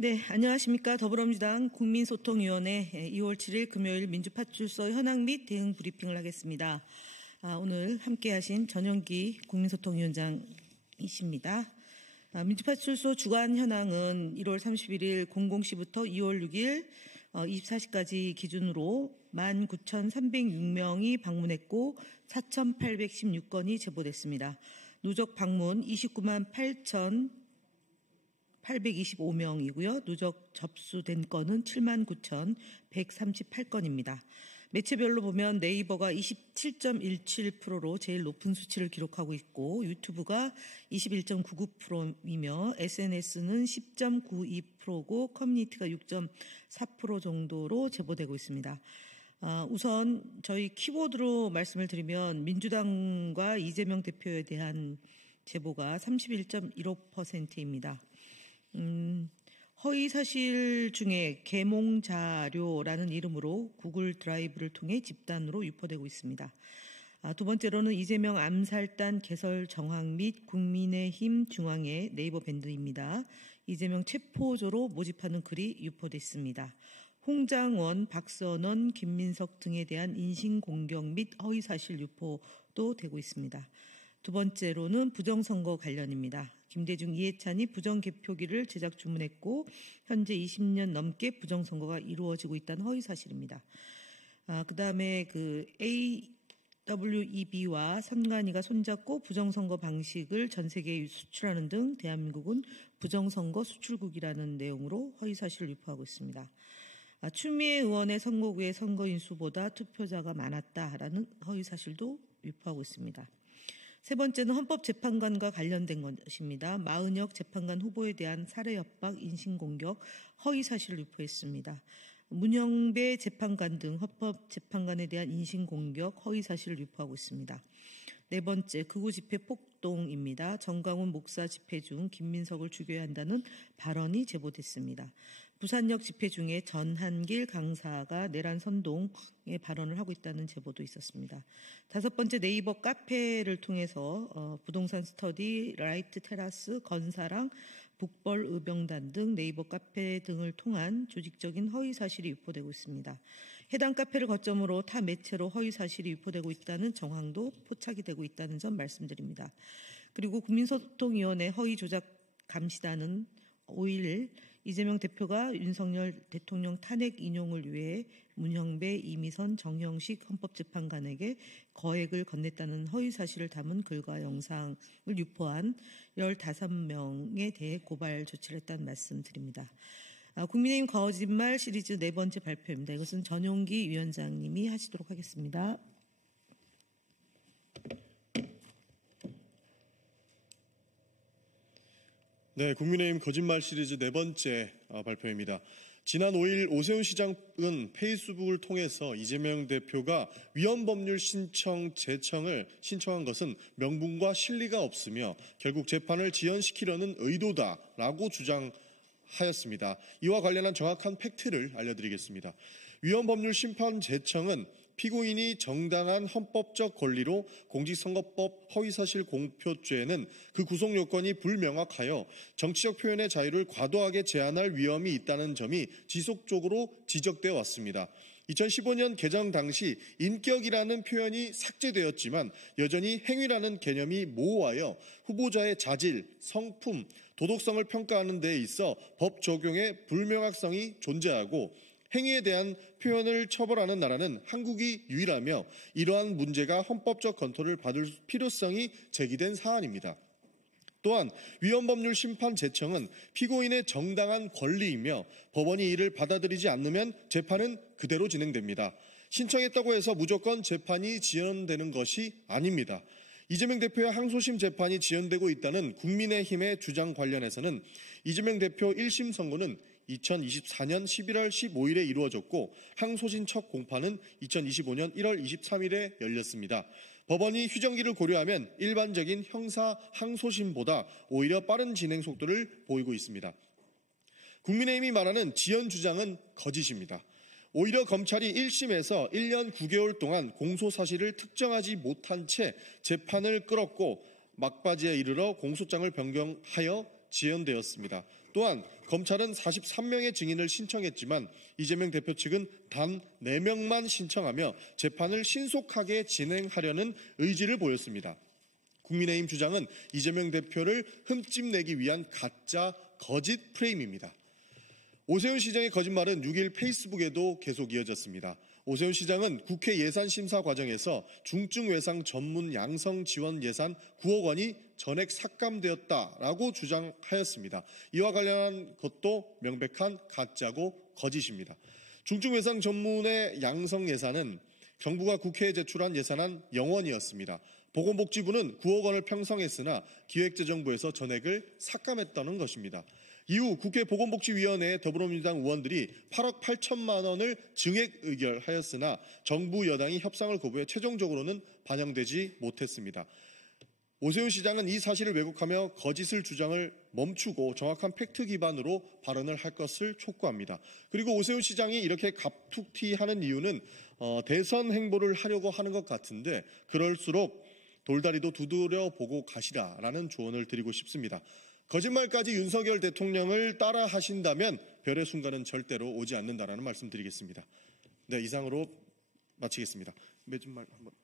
네, 안녕하십니까. 더불어민주당 국민소통위원회 2월 7일 금요일 민주파출소 현황 및 대응 브리핑을 하겠습니다. 오늘 함께하신 전용기 국민소통위원장이십니다. 민주파출소 주간 현황은 1월 31일 00시부터 2월 6일 24시까지 기준으로 19,306명이 방문했고 4,816건이 제보됐습니다. 누적 방문 29만 8,825명이고요. 누적 접수된 건은 79,138건입니다. 매체별로 보면 네이버가 27.17%로 제일 높은 수치를 기록하고 있고 유튜브가 21.99%이며 SNS는 10.92%고 커뮤니티가 6.4% 정도로 제보되고 있습니다. 우선 저희 키워드로 말씀을 드리면 민주당과 이재명 대표에 대한 제보가 31.15%입니다. 허위 사실 중에 계몽자료라는 이름으로 구글 드라이브를 통해 집단으로 유포되고 있습니다. 두 번째로는 이재명 암살단 개설 정황 및 국민의힘 중앙의 네이버 밴드입니다. 이재명 체포조로 모집하는 글이 유포됐습니다. 홍장원, 박선원, 김민석 등에 대한 인신공격 및 허위 사실 유포도 되고 있습니다. 두 번째로는 부정선거 관련입니다. 김대중, 이해찬이 부정개표기를 제작 주문했고 현재 20년 넘게 부정선거가 이루어지고 있다는 허위 사실입니다. 그다음에 AWEB와 선관위가 손잡고 부정선거 방식을 전 세계에 수출하는 등 대한민국은 부정선거 수출국이라는 내용으로 허위 사실을 유포하고 있습니다. 추미애 의원의 선거구의 선거인수보다 투표자가 많았다라는 허위 사실도 유포하고 있습니다. 세 번째는 헌법재판관과 관련된 것입니다. 마은혁 재판관 후보에 대한 살해 협박, 인신공격, 허위 사실을 유포했습니다. 문영배 재판관 등 헌법재판관에 대한 인신공격, 허위 사실을 유포하고 있습니다. 네 번째, 극우 집회 폭동입니다. 정강훈 목사 집회 중 김민석을 죽여야 한다는 발언이 제보됐습니다. 부산역 집회 중에 전한길 강사가 내란 선동의 발언을 하고 있다는 제보도 있었습니다. 다섯 번째, 네이버 카페를 통해서 부동산 스터디, 라이트 테라스, 건사랑, 북벌 의병단 등 네이버 카페 등을 통한 조직적인 허위 사실이 유포되고 있습니다. 해당 카페를 거점으로 타 매체로 허위 사실이 유포되고 있다는 정황도 포착이 되고 있다는 점 말씀드립니다. 그리고 국민소통위원회 허위 조작 감시단은 5일 이재명 대표가 윤석열 대통령 탄핵 인용을 위해 문형배, 이미선, 정형식 헌법재판관에게 거액을 건넸다는 허위 사실을 담은 글과 영상을 유포한 15명에 대해 고발 조치를 했다는 말씀 드립니다. 국민의힘 거짓말 시리즈 네 번째 발표입니다. 이것은 전용기 위원장님이 하시도록 하겠습니다. 네, 국민의힘 거짓말 시리즈 네 번째 발표입니다. 지난 5일 오세훈 시장은 페이스북을 통해서 이재명 대표가 위헌법률 제청을 신청한 것은 명분과 실리가 없으며 결국 재판을 지연시키려는 의도다라고 주장하였습니다. 이와 관련한 정확한 팩트를 알려드리겠습니다. 위헌법률 심판 제청은 피고인이 정당한 헌법적 권리로 공직선거법 허위사실 공표죄는 그 구속 요건이 불명확하여 정치적 표현의 자유를 과도하게 제한할 위험이 있다는 점이 지속적으로 지적되어 왔습니다. 2015년 개정 당시 인격이라는 표현이 삭제되었지만 여전히 행위라는 개념이 모호하여 후보자의 자질, 성품, 도덕성을 평가하는 데 있어 법 적용의 불명확성이 존재하고 행위에 대한 표현을 처벌하는 나라는 한국이 유일하며 이러한 문제가 헌법적 검토를 받을 필요성이 제기된 사안입니다. 또한 위헌법률 심판 제청은 피고인의 정당한 권리이며 법원이 이를 받아들이지 않으면 재판은 그대로 진행됩니다. 신청했다고 해서 무조건 재판이 지연되는 것이 아닙니다. 이재명 대표의 항소심 재판이 지연되고 있다는 국민의힘의 주장 관련해서는 이재명 대표 1심 선고는 2024년 11월 15일에 이루어졌고 항소심 첫 공판은 2025년 1월 23일에 열렸습니다. 법원이 휴정기를 고려하면 일반적인 형사 항소심보다 오히려 빠른 진행 속도를 보이고 있습니다. 국민의힘이 말하는 지연 주장은 거짓입니다. 오히려 검찰이 1심에서 1년 9개월 동안 공소 사실을 특정하지 못한 채 재판을 끌었고 막바지에 이르러 공소장을 변경하여 지연되었습니다. 또한 검찰은 43명의 증인을 신청했지만 이재명 대표 측은 단 4명만 신청하며 재판을 신속하게 진행하려는 의지를 보였습니다. 국민의힘 주장은 이재명 대표를 흠집내기 위한 가짜 거짓 프레임입니다. 오세훈 시장의 거짓말은 6일 페이스북에도 계속 이어졌습니다. 오세훈 시장은 국회 예산심사 과정에서 중증외상 전문 양성 지원 예산 9억 원이 전액 삭감되었다라고 주장하였습니다. 이와 관련한 것도 명백한 가짜고 거짓입니다. 중증외상 전문의 양성 예산은 정부가 국회에 제출한 예산안 0원이었습니다. 보건복지부는 9억 원을 편성했으나 기획재정부에서 전액을 삭감했다는 것입니다. 이후 국회 보건복지위원회의 더불어민주당 의원들이 8억 8천만 원을 증액 의결하였으나 정부 여당이 협상을 거부해 최종적으로는 반영되지 못했습니다. 오세훈 시장은 이 사실을 왜곡하며 거짓을 주장을 멈추고 정확한 팩트 기반으로 발언을 할 것을 촉구합니다. 그리고 오세훈 시장이 이렇게 갑툭튀하는 이유는 대선 행보를 하려고 하는 것 같은데 그럴수록 돌다리도 두드려 보고 가시라라는 조언을 드리고 싶습니다. 거짓말까지 윤석열 대통령을 따라 하신다면 별의 순간은 절대로 오지 않는다라는 말씀 드리겠습니다. 네, 이상으로 마치겠습니다. 매주말 한번.